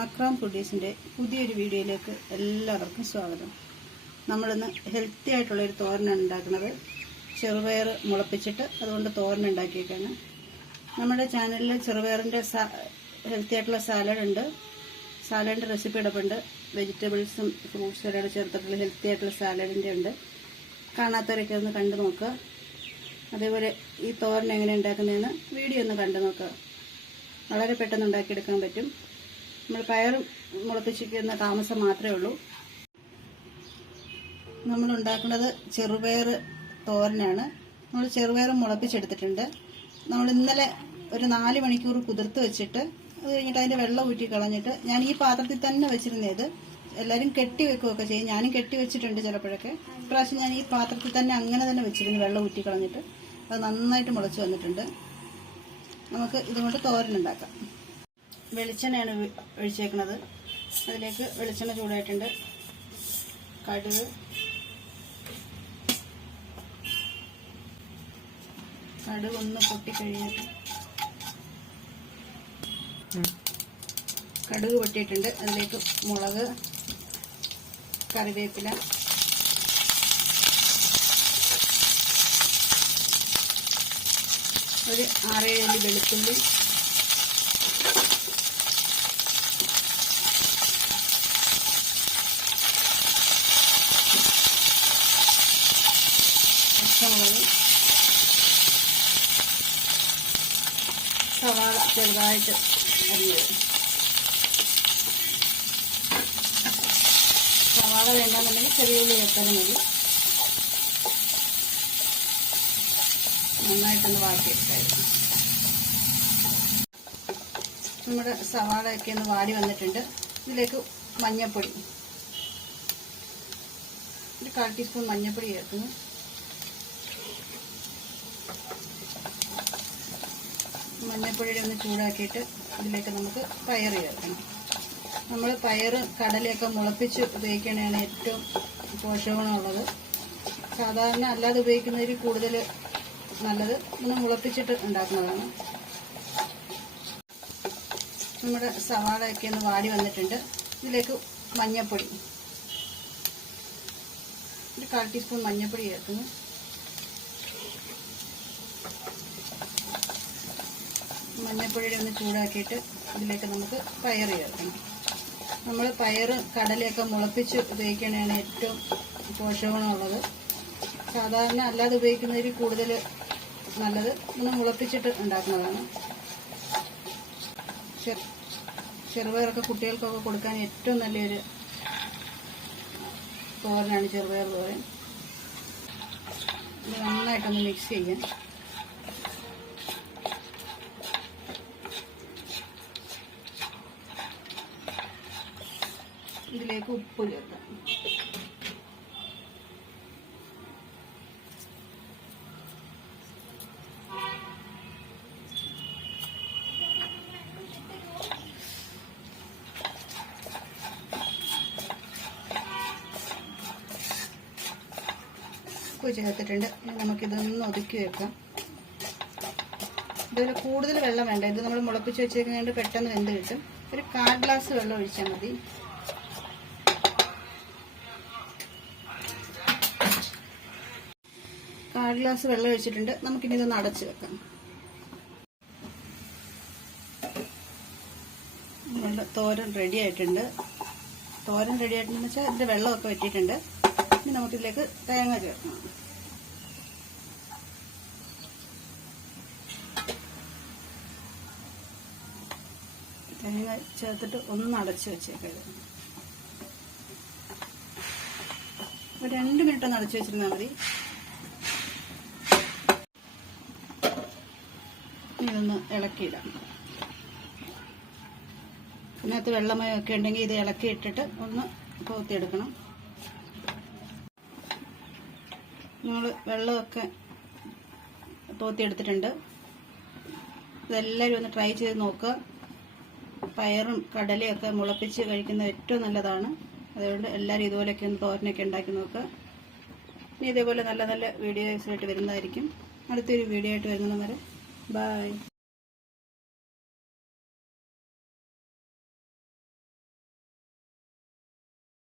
ആക്രാം ഫുഡീസിന്റെ പുതിയൊരു വീഡിയോയിലേക്ക് എല്ലാവർക്കും സ്വാഗതം. നമ്മളിന്ന് ഹെൽത്തി ആയിട്ടുള്ള ഒരു തോരനാണ് ഉണ്ടാക്കുന്നത്. ചെറുപയർ മുളപ്പിച്ചിട്ട് അതുകൊണ്ട് തോരൻ ഉണ്ടാക്കിയേക്കാണ്. നമ്മുടെ ചാനലിൽ ചെറുപയറിന്റെ ഹെൽത്തി ആയിട്ടുള്ള സാലഡ് ഉണ്ട്. സാലഡിന്റെ റെസിപ്പി ഇടപ്പുണ്ട്. വെജിറ്റബിൾസും ഫ്രൂട്ട്സും എല്ലാം ചേർത്തിട്ടുള്ള ഹെൽത്തി ആയിട്ടുള്ള സാലഡിന്റെ ഉണ്ട്. കാണാത്തവരൊക്കെ ഒന്ന് കണ്ടു നോക്കുക അതേപോലെ ഈ തോരൻ എങ്ങനെ ഉണ്ടാക്കുന്നതെന്ന് വീഡിയോ ഒന്ന് കണ്ടു നോക്കുക വളരെ പെട്ടെന്ന് ഉണ്ടാക്കിയെടുക്കാൻ പറ്റും. നമ്മൾ പയർ മുളപ്പിച്ചിരിക്കുന്ന താമസം മാത്രമേ ഉള്ളൂ. നമ്മൾ ഉണ്ടാക്കുന്നത് ചെറുപയർ തോരനാണ്. നമ്മൾ ചെറുപയർ മുളപ്പിച്ചെടുത്തിട്ടുണ്ട്. നമ്മൾ ഇന്നലെ ഒരു നാല് മണിക്കൂർ കുതിർത്ത് വെച്ചിട്ട് അത് കഴിഞ്ഞിട്ട് അതിന്റെ വെള്ളം ഊറ്റി കളഞ്ഞിട്ട് ഞാൻ ഈ പാത്രത്തിൽ തന്നെ വെച്ചിരുന്നത് എല്ലാവരും കെട്ടി വെക്കുകയൊക്കെ ചെയ്യും. ഞാനും കെട്ടി വെച്ചിട്ടുണ്ട് ചിലപ്പോഴൊക്കെ. ഇപ്രാവശ്യം ഞാൻ ഈ പാത്രത്തിൽ തന്നെ അങ്ങനെ തന്നെ വെച്ചിരുന്നു വെള്ളം ഊറ്റി കളഞ്ഞിട്ട്. അത് നന്നായിട്ട് മുളച്ച് വന്നിട്ടുണ്ട്. നമുക്ക് ഇതുകൊണ്ട് തോരൻ ഉണ്ടാക്കാം. വെളിച്ചെണ്ണയാണ് ഒഴിച്ചേക്കുന്നത്. അതിലേക്ക് വെളിച്ചെണ്ണ ചൂടായിട്ടുണ്ട്. കടുക്. കടുക് ഒന്ന് പൊട്ടിക്കഴിഞ്ഞിട്ട് കടുക് പൊട്ടിയിട്ടുണ്ട്. അതിലേക്ക് മുളക് കറിവേപ്പില ഒരു ആറേഴ് വെളുത്തുള്ളി പച്ചമുളക് സവാള ചെറുതായിട്ട് അരിയത് സവാള വേണ്ടെന്നുണ്ടെങ്കിൽ ചെറിയ ഉള്ളി വെക്കാനും മതി. നന്നായിട്ടൊന്ന് എടുക്കാം നമ്മുടെ സവാളയൊക്കെ ഒന്ന് വാടി വന്നിട്ടുണ്ട്. ഇതിലേക്ക് മഞ്ഞൾപ്പൊടി ഒരു കാൽ ടീസ്പൂൺ മഞ്ഞപ്പൊടി ചേർക്കുന്നു. മഞ്ഞൾപ്പൊടിയുടെ ഒന്ന് ചൂടാക്കിയിട്ട് ഇതിലേക്ക് നമുക്ക് പയർ ചേർക്കണം. നമ്മൾ പയർ കടലയൊക്കെ മുളപ്പിച്ച് ഉപയോഗിക്കണതാണ് ഏറ്റവും പോഷകഗുണമുള്ളത് സാധാരണ അല്ലാതെ ഉപയോഗിക്കുന്നതിൽ കൂടുതൽ നല്ലത് ഒന്ന് മുളപ്പിച്ചിട്ട് ഉണ്ടാക്കുന്നതാണ്. നമ്മുടെ സവാളയൊക്കെ ഒന്ന് വാടി വന്നിട്ടുണ്ട്. ഇതിലേക്ക് മഞ്ഞൾപ്പൊടി ഒരു കാൽ ടീസ്പൂൺ മഞ്ഞൾപ്പൊടി ചേർക്കുന്നു. മഞ്ഞൾപ്പൊടിയുടെ ഒന്ന് ചൂടാക്കിയിട്ട് ഇതിലേക്ക് നമുക്ക് പയർ ചേർക്കണം. നമ്മൾ പയർ കടലയൊക്കെ മുളപ്പിച്ച് ഉപയോഗിക്കണതാണ് ഏറ്റവും പോഷകഗുണമുള്ളത് സാധാരണ അല്ലാതെ ഉപയോഗിക്കുന്നതിൽ കൂടുതൽ നല്ലത് ഒന്ന് മുളപ്പിച്ചിട്ട് ഉണ്ടാക്കുന്നതാണ്. ചെറു ചെറുപയറൊക്കെ കുട്ടികൾക്കൊക്കെ കൊടുക്കാൻ ഏറ്റവും നല്ലൊരു തോരനാണ് ചെറുപയർ തോരൻ. നന്നായിട്ടൊന്ന് മിക്സ് ചെയ്യാം. ഇതിലേക്ക് ഉപ്പ് ചേർക്കാം ചേർത്തിട്ടുണ്ട് നമുക്കിതൊന്ന് ഒതുക്കി വെക്കാം. ഇതുപോലെ കൂടുതൽ വെള്ളം വേണ്ട. ഇത് നമ്മൾ മുളപ്പിച്ച് വെച്ചേക്കുന്നതുകൊണ്ട് പെട്ടെന്ന് വെന്ത് കിട്ടും. ഒരു കാൽ ഗ്ലാസ് വെള്ളം ഒഴിച്ചാൽ മതി. കാൽ ഗ്ലാസ് വെള്ളം ഒഴിച്ചിട്ടുണ്ട്. നമുക്കിനി ഇതൊന്ന് അടച്ച് വെക്കാം. നമ്മളുടെ തോരൻ റെഡി ആയിട്ടുണ്ട്. തോരൻ റെഡി ആയിട്ടുണ്ടെന്ന് വെച്ചാൽ ഇതിന്റെ വെള്ളമൊക്കെ വറ്റിയിട്ടുണ്ട്. ഇനി നമുക്കിതിലേക്ക് തേങ്ങ ചേർക്കണം തേങ്ങ ചേർത്തിട്ട് ഒന്ന് അടച്ച് വെച്ചേക്കരുത് ഒരു രണ്ട് മിനിറ്റ് ഒന്ന് അടച്ചു വെച്ചിരുന്നാൽ മതി. ഇതൊന്ന് ഇളക്കിയിടാം. ഇതിനകത്ത് വെള്ളമയമൊക്കെ ഉണ്ടെങ്കിൽ ഇത് ഇളക്കി ഇട്ടിട്ട് ഒന്ന് കോത്തിയെടുക്കണം. നമ്മൾ വെള്ളമൊക്കെ തോത്തിയെടുത്തിട്ടുണ്ട് ഇതെല്ലാവരും ഒന്ന് ട്രൈ ചെയ്ത് നോക്കുക പയറും കടലയൊക്കെ മുളപ്പിച്ച് കഴിക്കുന്നത് ഏറ്റവും നല്ലതാണ്. അതുകൊണ്ട് എല്ലാവരും ഇതുപോലെയൊക്കെ ഒന്ന് തോരനൊക്കെ ഉണ്ടാക്കി നോക്കുക ഇനി ഇതേപോലെ നല്ല നല്ല വീഡിയോസായിട്ട് വരുന്നതായിരിക്കും. അടുത്തൊരു വീഡിയോ ആയിട്ട് വരുന്നത് വരെ Bye.